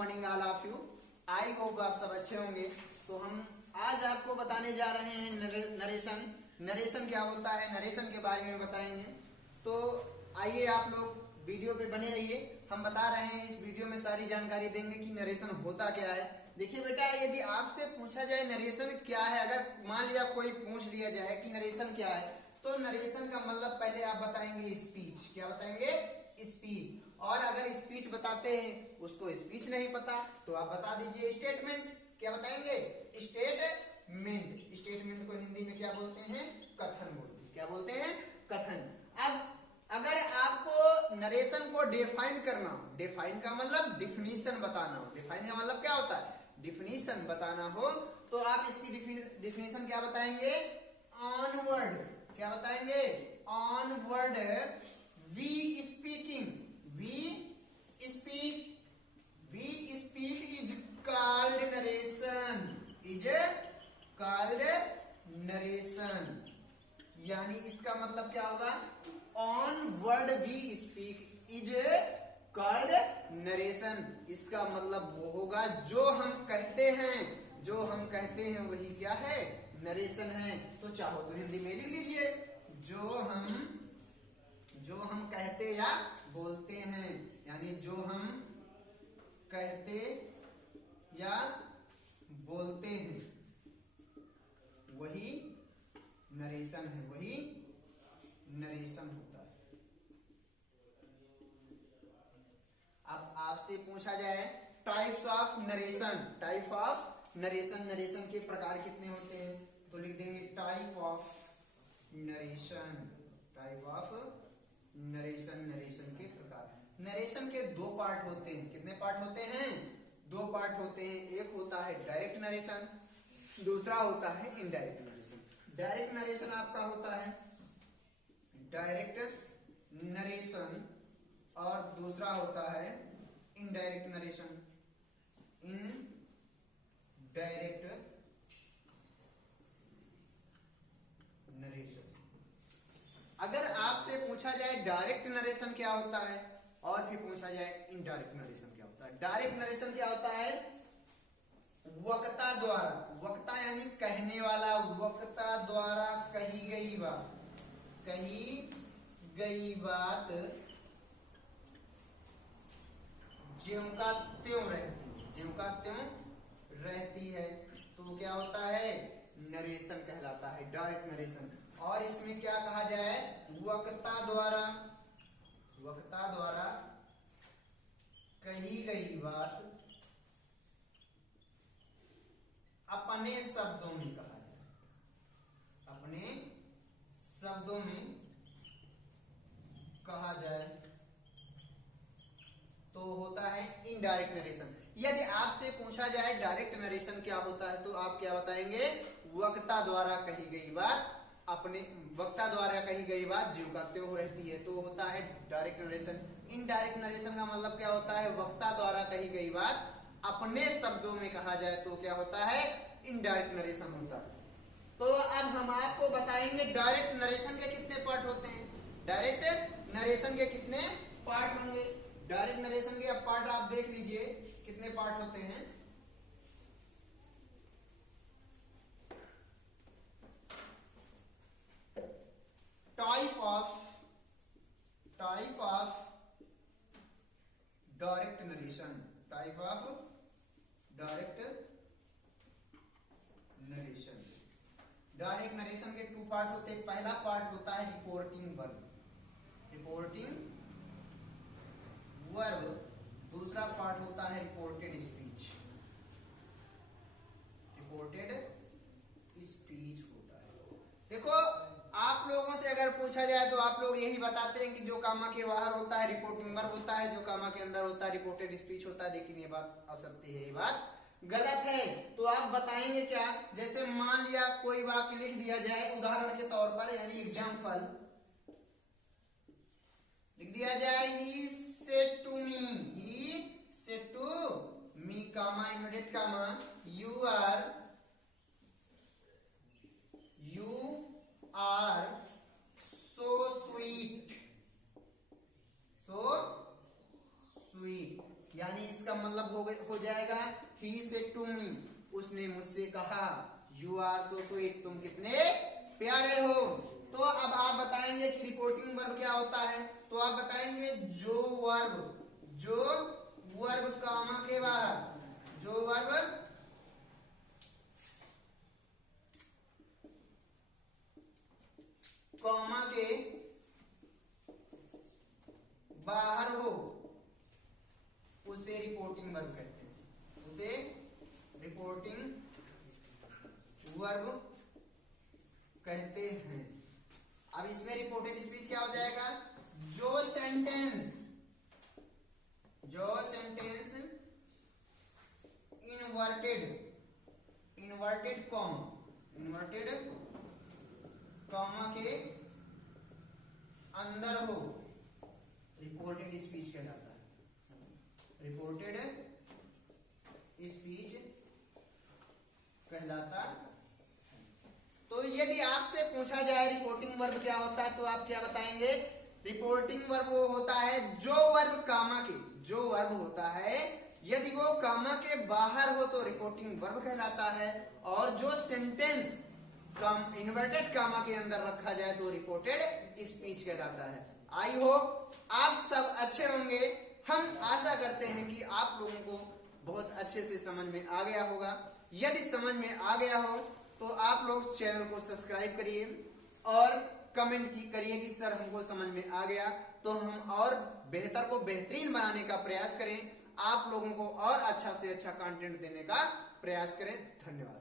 Morning all of you. I hope आप सब अच्छे होंगे। तो हम आज आपको बताने जा रहे हैं नरेशन। नरेशन क्या होता है, नरेशन के बारे में बताएंगे। तो आइए आप लोग वीडियो पे बने रहिए। हम बता रहे हैं इस वीडियो में सारी जानकारी देंगे कि नरेशन होता क्या है। देखिए बेटा, यदि आपसे पूछा जाए नरेशन क्या है, अगर मान लिया कोई पूछ लिया जाए कि नरेशन क्या है, तो नरेशन का मतलब पहले आप बताएंगे स्पीच। क्या बताएंगे? स्पीच। और अगर स्पीच बताते हैं उसको स्पीच नहीं पता तो आप बता दीजिए स्टेटमेंट। क्या बताएंगे? स्टेटमेंट। स्टेटमेंट को हिंदी में क्या बोलते हैं? कथन बोलते हैं। क्या बोलते हैं? कथन। अब अगर आपको नरेशन को डिफाइन करना हो, डिफाइन का मतलब डिफिनीशन बताना हो, डिफाइन का मतलब क्या होता है? डिफिनीशन बताना हो, तो आप इसकी डिफिनीशन क्या बताएंगे? ऑनवर्ड। क्या बताएंगे? Onward we speaking, we speak is called narration, is called narration. यानी इसका मतलब क्या होगा? On word we speak is called narration. इसका मतलब वो होगा जो हम कहते हैं, जो हम कहते हैं वही क्या है? नरेशन है। तो चाहो तो हिंदी में लिख लीजिए, जो हम कहते या बोलते हैं, यानी जो हम कहते या बोलते हैं वही नरेशन है, वही नरेशन होता है। अब आपसे पूछा जाए types of narration, type of narration, narration के प्रकार कितने होते हैं, तो लिख देंगे type of narration, type of narration, narration के प्रकार। नरेशन के दो पार्ट होते हैं। कितने पार्ट होते हैं? दो पार्ट होते हैं। एक होता है डायरेक्ट नरेशन, दूसरा होता है इनडायरेक्ट नरेशन। डायरेक्ट नरेशन आपका होता है डायरेक्ट नरेशन और दूसरा होता है इनडायरेक्ट नरेशन, इनडायरेक्ट नरेशन। अगर आपसे पूछा जाए डायरेक्ट नरेशन क्या होता है और फिर पूछा जाए इनडायरेक्ट नरेशन क्या होता है। डायरेक्ट नरेशन क्या होता है? वक्ता द्वारा, वक्ता यानी कहने वाला, वक्ता द्वारा कही गई बात, कही गई बात ज्यों का त्यों रहती है, ज्यों का त्यों रहती है, तो क्या होता है? नरेशन कहलाता है, डायरेक्ट नरेशन। और इसमें क्या कहा जाए? वक्ता द्वारा, वक्ता द्वारा कही गई बात अपने शब्दों में कहा जाए, अपने शब्दों में कहा जाए तो होता है इनडायरेक्ट नरेशन। यदि आपसे पूछा जाए डायरेक्ट नरेशन क्या होता है, तो आप क्या बताएंगे? वक्ता द्वारा कही गई बात अपने, वक्ता द्वारा कही गई बात ज्यों का त्यों रहती है, तो होता है डायरेक्ट नरेशन। इनडायरेक्ट नरेशन का मतलब क्या होता है? वक्ता द्वारा कही गई बात अपने शब्दों में कहा जाए तो क्या होता है? इनडायरेक्ट नरेशन होता है। तो अब हम आपको बताएंगे डायरेक्ट नरेशन के कितने पार्ट होते हैं, डायरेक्ट नरेशन के कितने पार्ट होंगे। डायरेक्ट नरेशन के अब पार्ट आप देख लीजिए कितने पार्ट होते हैं। Type of direct narration, type of direct narration. Direct narration के टू पार्ट होते हैं। पहला पार्ट होता है रिपोर्टिंग वर्ब, रिपोर्टिंग वर्ब। दूसरा पार्ट होता है रिपोर्टेड स्पीच, रिपोर्टेड स्पीच होता है। देखो, आप लोगों से अगर पूछा जाए तो आप लोग यही बताते हैं कि जो कामा के बाहर होता है रिपोर्टिंग वर्ब होता है, जो कामा के अंदर होता है रिपोर्टेड स्पीच होता है। लेकिन ये बात असत्य है, ये बात गलत है। तो आप बताएंगे क्या? जैसे मान लिया कोई वाक्य लिख दिया जाए उदाहरण के तौर पर, यानी एग्जाम्पल लिख दिया जाए, he said to me, he said to me, comma inverted comma, you are so sweet, so sweet. यानी इसका मतलब हो जाएगा ही सेड टू मी, उसने मुझसे कहा, यू आर सो स्वीट, तुम कितने प्यारे हो। तो अब आप बताएंगे कि रिपोर्टिंग वर्ब क्या होता है। तो आप बताएंगे जो वर्ब कामा के बाहर, जो वर्ब कॉमा के बाहर हो उसे रिपोर्टिंग वर्ब कहते हैं, उसे रिपोर्टिंग वर्ब कहते हैं। अब इसमें रिपोर्टेड स्पीच क्या हो जाएगा, जो सेंटेंस इन्वर्टेड कॉमा के अंदर हो, रिपोर्टेड स्पीच कहलाता है, रिपोर्टेड स्पीच कहलाता है। तो यदि आपसे पूछा जाए रिपोर्टिंग वर्ब क्या होता है, तो आप क्या बताएंगे, रिपोर्टिंग वर्ब वो होता है जो वर्ब कामा के, जो वर्ब होता है यदि वो कामा के बाहर हो तो रिपोर्टिंग वर्ब कहलाता है, और जो सेंटेंस इन्वर्टेड कामा के अंदर रखा जाए तो रिपोर्टेड स्पीच कहलाता है। आई होप आप सब अच्छे होंगे। हम आशा करते हैं कि आप लोगों को बहुत अच्छे से समझ में आ गया होगा। यदि समझ में आ गया हो तो आप लोग चैनल को सब्सक्राइब करिए और कमेंट करिए कि सर हमको समझ में आ गया, तो हम और बेहतर को बेहतरीन बनाने का प्रयास करें, आप लोगों को और अच्छा से अच्छा कंटेंट देने का प्रयास करें। धन्यवाद।